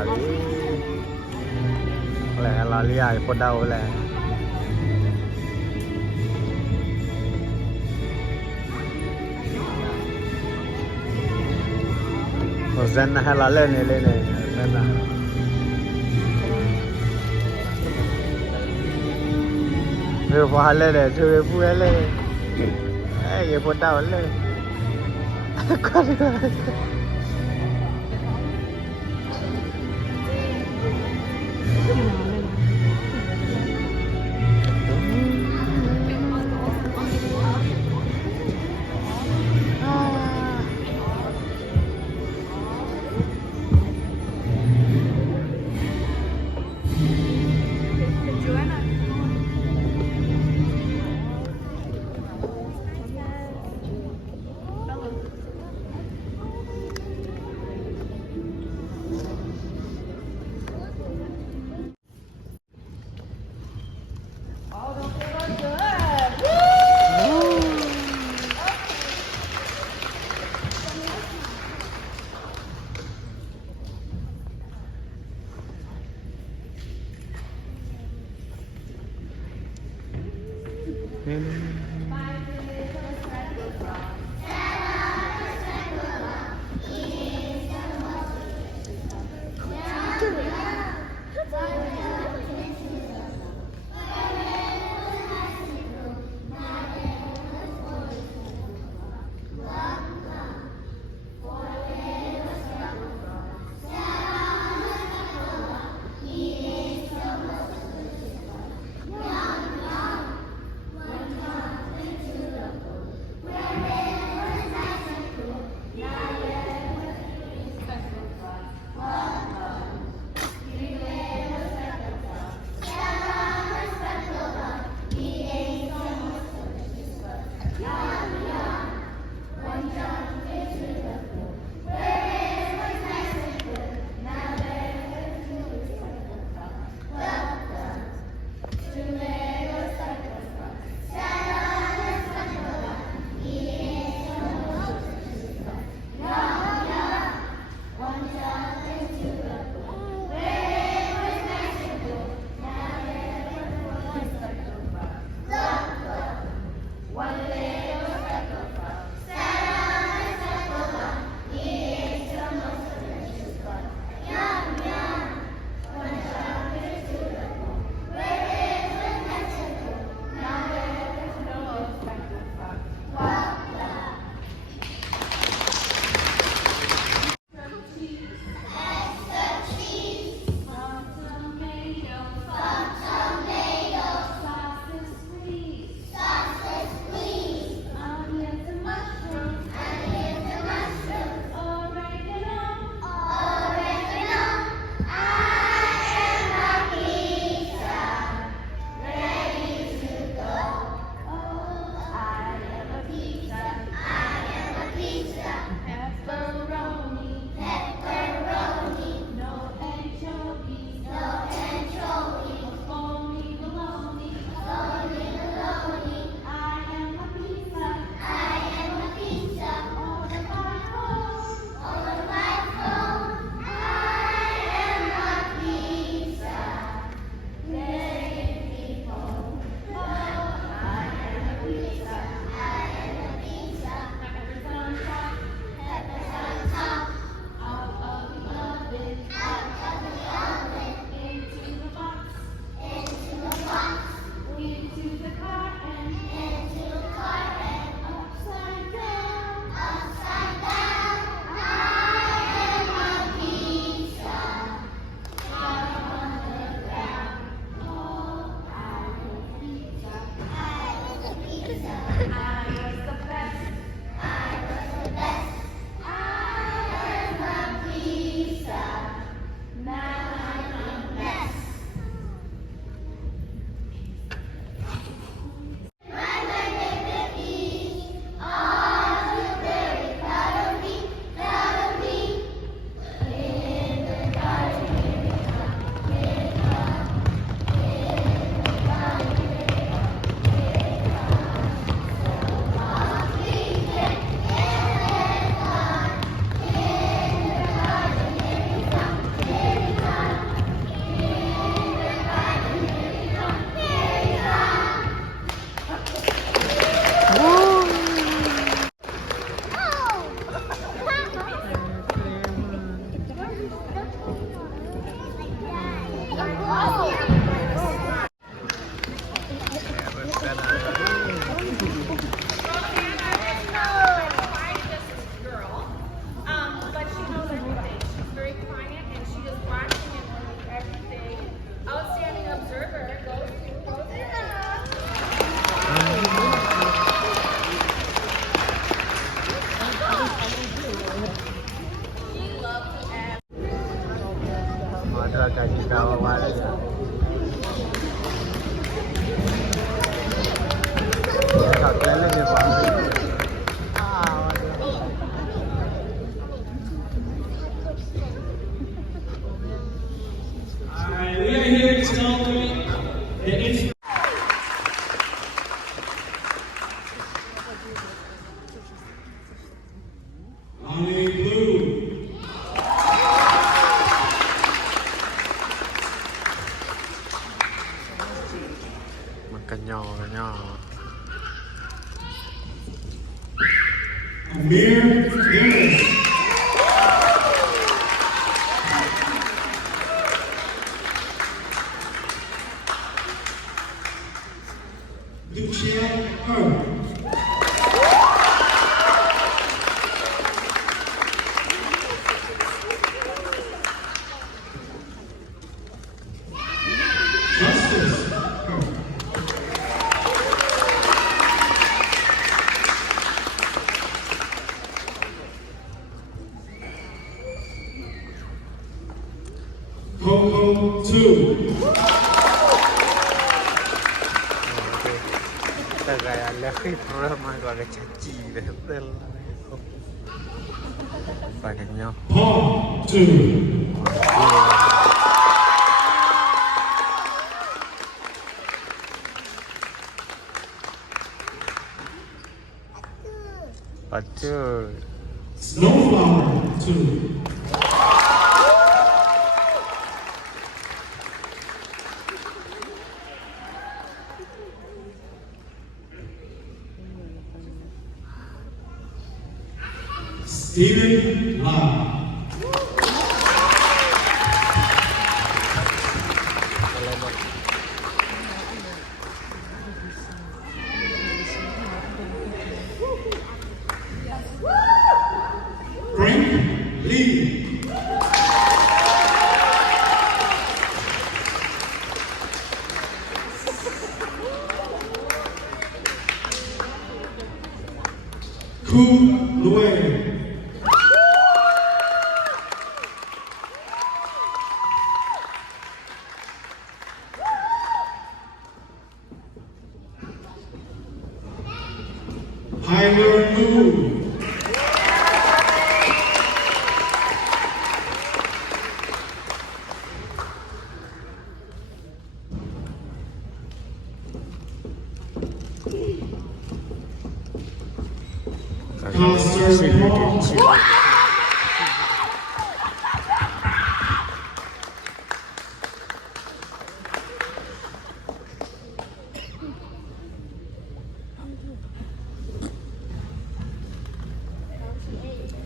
လာပြီလဲလာလေးရပေါ်တော့လဲဇန်နာလာလဲနေလေနေဇန်နာဘယ်ဘာလဲတဲ့သူပူရလဲအေးပေါ်တော့လဲquoi Amir Harris. Lucia Herb. Justice Herb. Coco 2. kayak lagi programa agak caci deh betul pakainya Paul 2. aduh Snowflower 2. Stephen Lau. Frank Lee. Ku Lue. Hyler Liu. Coster Paul.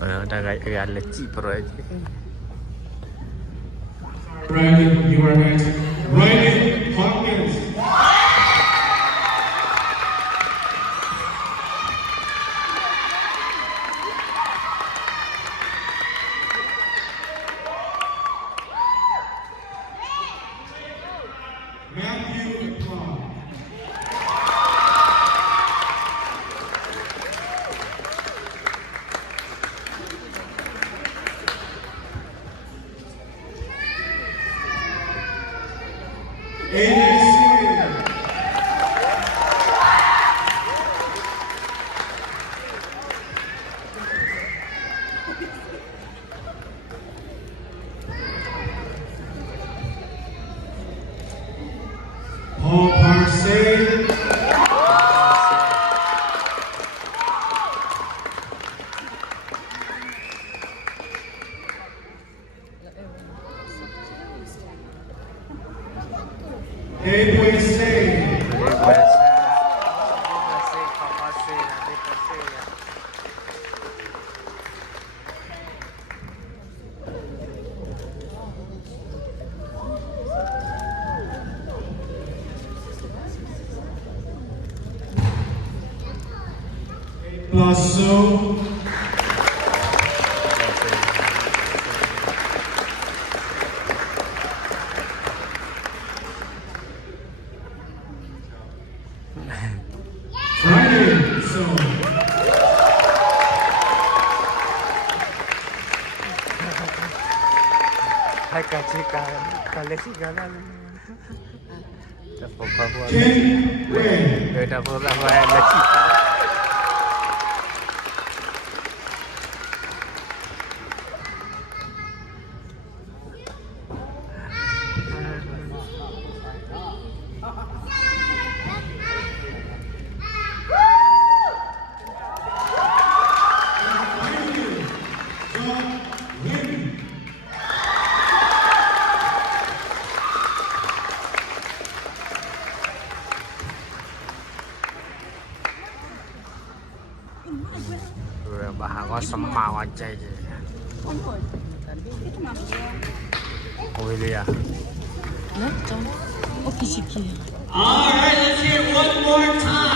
udah kayak leci perut aja Brandon, you are next. Ryan Hopkins. Matthew McCall. AJ Senior. Paul Parsay. Hey, say. Lasso. Friday. So. hai kacika kalesi ganan dapat bawa Ken Ray. dapat bawa leci Rồi bà Hà có sắm màu anh chạy gì. Ôi đi à. 네? 좀 오키시키. All right, let's hear it one more time.